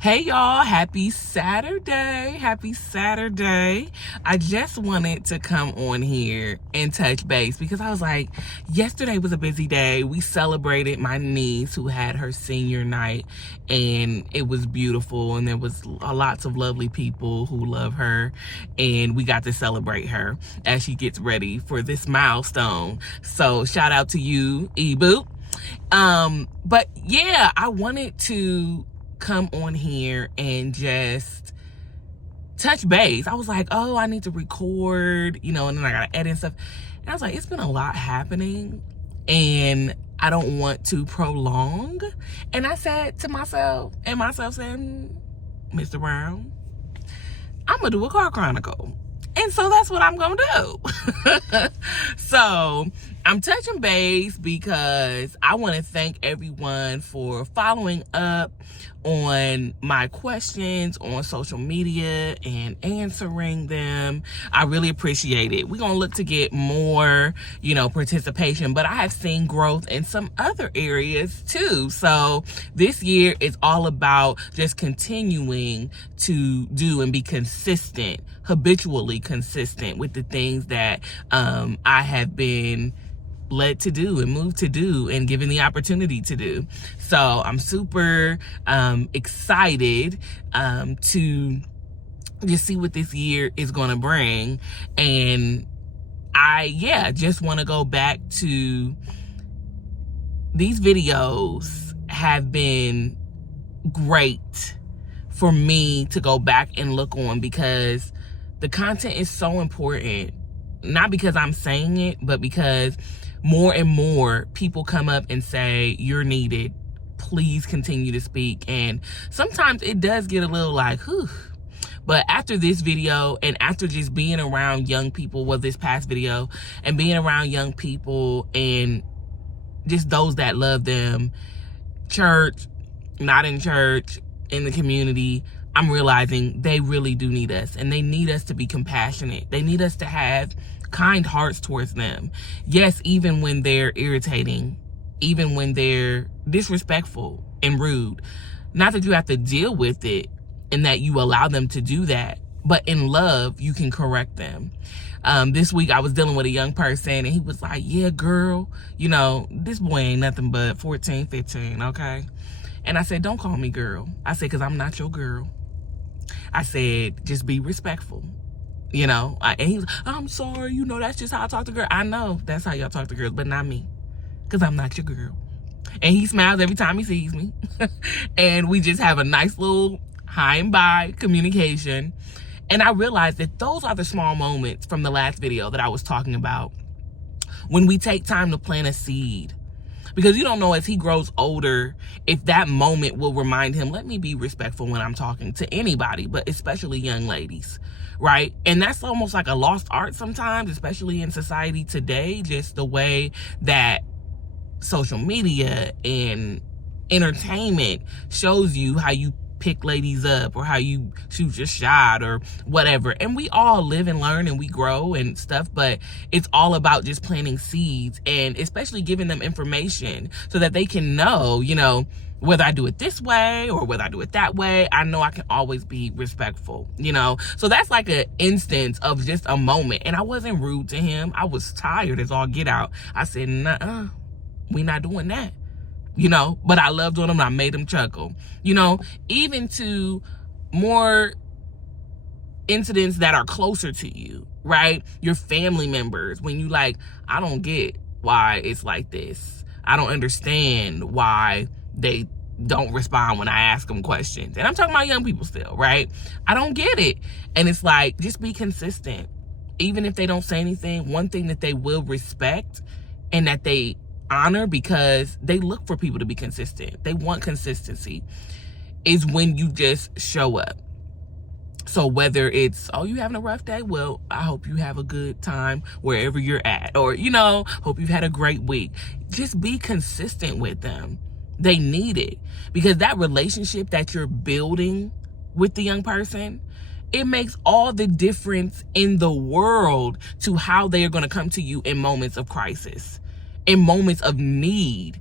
Hey y'all, happy Saturday. Happy Saturday. I just wanted to come on here and touch base because I was like, yesterday was a busy day. We celebrated my niece who had her senior night and it was beautiful, and there was lots of lovely people who love her, and we got to celebrate her as she gets ready for this milestone. So shout out to you, Ebu. But yeah, I wanted to come on here and just touch base. I was like, oh, I need to record, and then I gotta edit and stuff. And I was like, it's been a lot happening and I don't want to prolong. And I said to myself, and myself said, Mr. Brown, I'm gonna do a car chronicle. And so that's what I'm gonna do. So I'm touching base because I want to thank everyone for following up on my questions on social media and answering them. I really appreciate it. We're gonna look to get more, participation, but I have seen growth in some other areas too. So this year is all about just continuing to do and be consistent, habitually consistent with the things that I have been led to do and moved to do and given the opportunity to do. So I'm super excited to just see what this year is going to bring. And I just want to go back to these videos have been great for me to go back and look on, because the content is so important. Not because I'm saying it, but because more and more people come up and say, you're needed, please continue to speak. And sometimes it does get a little like, whew. But after this video and after just being around young people, this past video, and being around young people and just those that love them, church, not in church, in the community, I'm realizing they really do need us, and they need us to be compassionate. They need us to have kind hearts towards them. Yes, even when they're irritating, even when they're disrespectful and rude. Not that you have to deal with it and that you allow them to do that, but in love, you can correct them. This week I was dealing with a young person and he was like, yeah, girl, this boy ain't nothing but 14, 15, okay? And I said, don't call me girl. I said, because I'm not your girl. I said, just be respectful. And he's, I'm sorry, that's just how I talk to girls. I know that's how y'all talk to girls, but not me, because I'm not your girl. And he smiles every time he sees me. And we just have a nice little hi and bye communication. And I realized that those are the small moments from the last video that I was talking about, when we take time to plant a seed. Because you don't know, as he grows older, if that moment will remind him, let me be respectful when I'm talking to anybody, but especially young ladies, right? And that's almost like a lost art sometimes, especially in society today, just the way that social media and entertainment shows you how you pick ladies up or how you shoot your shot or whatever. And we all live and learn and we grow and stuff, but it's all about just planting seeds and especially giving them information so that they can know, whether I do it this way or whether I do it that way, I know I can always be respectful, So that's like an instance of just a moment. And I wasn't rude to him. I was tired as all get out. I said, nuh-uh, we not doing that. But I loved on him and I made him chuckle. Even to more incidents that are closer to you, right? Your family members, when you like, I don't get why it's like this. I don't understand why they don't respond when I ask them questions. And I'm talking about young people still, right? I don't get it. And it's like, just be consistent. Even if they don't say anything, one thing that they will respect and that they honor, because they look for people to be consistent, they want consistency, is when you just show up. So whether it's, oh, you having a rough day, well, I hope you have a good time wherever you're at, or hope you've had a great week. Just be consistent with them. They need it, because that relationship that you're building with the young person, it makes all the difference in the world to how they are going to come to you in moments of crisis, in moments of need.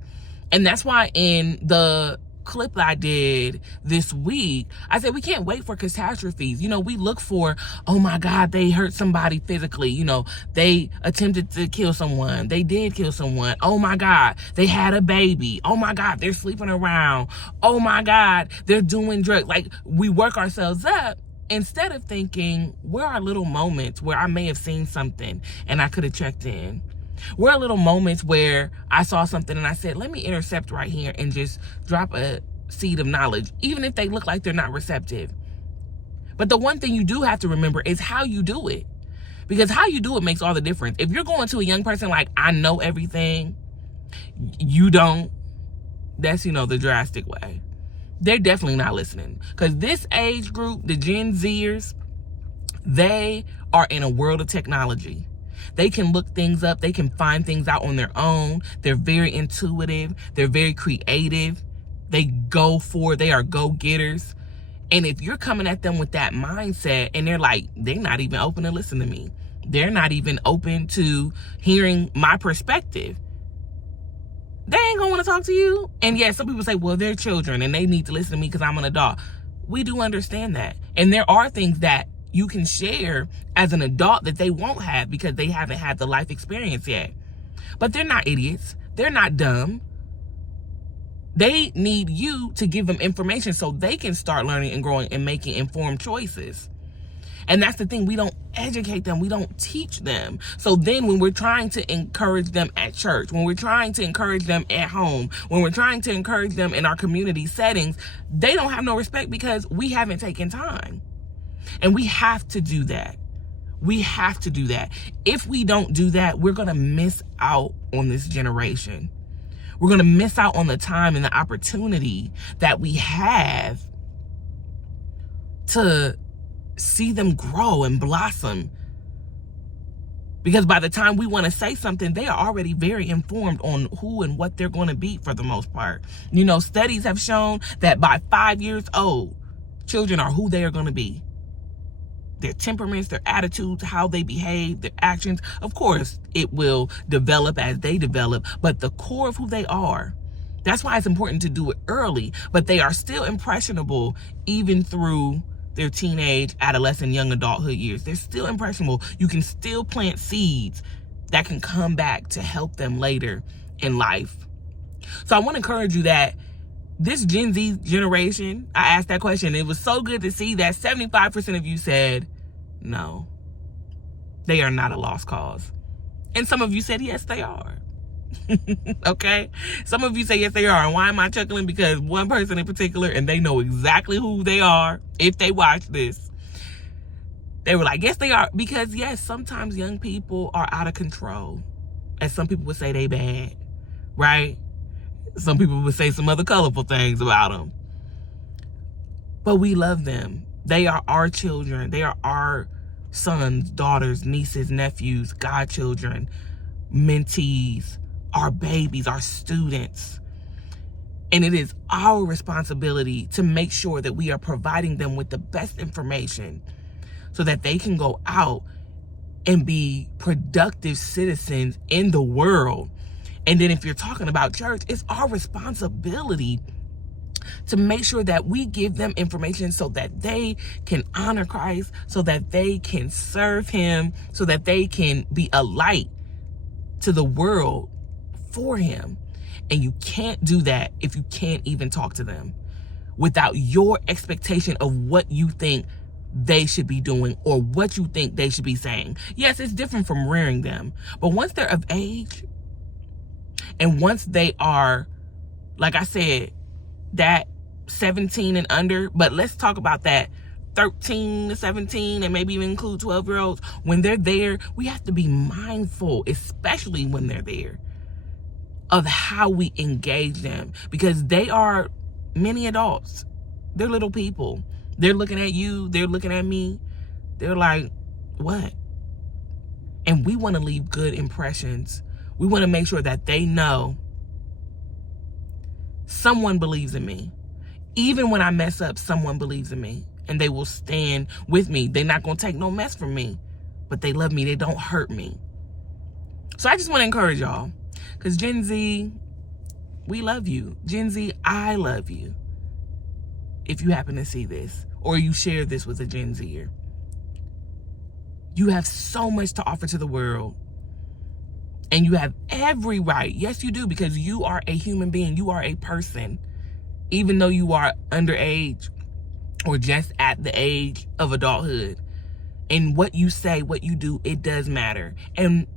And that's why in the clip that I did this week, I said we can't wait for catastrophes. We look for, oh my God, they hurt somebody physically. They attempted to kill someone. They did kill someone. Oh my God, they had a baby. Oh my God, they're sleeping around. Oh my God, they're doing drugs. Like, we work ourselves up instead of thinking, where are little moments where I may have seen something and I could have checked in? Where are little moments where I saw something and I said, let me intercept right here and just drop a seed of knowledge, even if they look like they're not receptive. But the one thing you do have to remember is how you do it. Because how you do it makes all the difference. If you're going to a young person like, I know everything, you don't, that's, the drastic way. They're definitely not listening. Because this age group, the Gen Zers, they are in a world of technology. They can look things up. They can find things out on their own. They're very intuitive. They're very creative. They are go-getters. And if you're coming at them with that mindset and they're not even open to listen to me. They're not even open to hearing my perspective. They ain't gonna want to talk to you. And yes, some people say, well, they're children and they need to listen to me because I'm an adult. We do understand that. And there are things that you can share as an adult that they won't have because they haven't had the life experience yet. But they're not idiots. They're not dumb. They need you to give them information so they can start learning and growing and making informed choices. And that's the thing. We don't educate them. We don't teach them. So then when we're trying to encourage them at church, when we're trying to encourage them at home, when we're trying to encourage them in our community settings, they don't have no respect because we haven't taken time. And we have to do that. We have to do that. If we don't do that, we're going to miss out on this generation. We're going to miss out on the time and the opportunity that we have to see them grow and blossom. Because by the time we want to say something, they are already very informed on who and what they're going to be for the most part. Studies have shown that by 5 years old, children are who they are going to be. Their temperaments, their attitudes, how they behave, their actions. Of course, it will develop as they develop, but the core of who they are, that's why it's important to do it early, but they are still impressionable even through their teenage, adolescent, young adulthood years. They're still impressionable. You can still plant seeds that can come back to help them later in life. So I want to encourage you that this Gen Z generation, I asked that question. It was so good to see that 75% of you said, no, they are not a lost cause. And some of you said, yes, they are. Okay? Some of you say, yes, they are. And why am I chuckling? Because one person in particular, and they know exactly who they are if they watch this, they were like, yes, they are. Because, yes, sometimes young people are out of control. As some people would say, they bad. Right? Some people would say some other colorful things about them. But we love them. They are our children. They are our sons, daughters, nieces, nephews, godchildren, mentees, our babies, our students. And it is our responsibility to make sure that we are providing them with the best information so that they can go out and be productive citizens in the world. And then if you're talking about church, it's our responsibility to make sure that we give them information so that they can honor Christ, so that they can serve him, so that they can be a light to the world for him. And you can't do that if you can't even talk to them without your expectation of what you think they should be doing or what you think they should be saying. Yes, it's different from rearing them. But once they're of age, and once they are, like I said, that 17 and under, but let's talk about that 13 to 17 and maybe even include 12-year-olds. When they're there, we have to be mindful, especially when they're there, of how we engage them, because they are many adults. They're little people. They're looking at you. They're looking at me. They're like, what? And we want to leave good impressions. We want to make sure that they know someone believes in me. Even when I mess up, someone believes in me. And they will stand with me. They're not going to take no mess from me. But they love me. They don't hurt me. So I just want to encourage y'all. Because Gen Z, We love you. Gen Z, I love you. If you happen to see this or you share this with a Gen Zer, you have so much to offer to the world. And you have every right. Yes, you do, because you are a human being. You are a person. Even though you are underage or just at the age of adulthood. And what you say, what you do, it does matter. And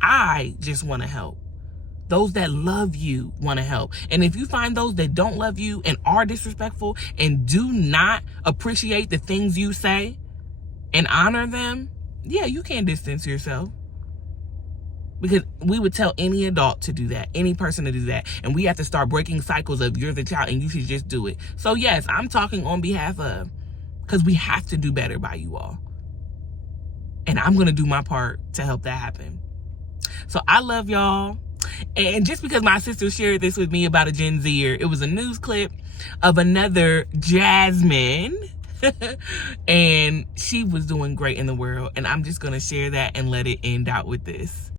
I just want to help. Those that love you want to help. And if you find those that don't love you and are disrespectful and do not appreciate the things you say and honor them, yeah, you can distance yourself. Because we would tell any adult to do that, any person to do that. And we have to start breaking cycles of you're the child and you should just do it. So yes, I'm talking on behalf of, because we have to do better by you all. And I'm going to do my part to help that happen. So I love y'all. And just because my sister shared this with me about a Gen Zer, it was a news clip of another Jasmine. And she was doing great in the world. And I'm just going to share that and let it end out with this.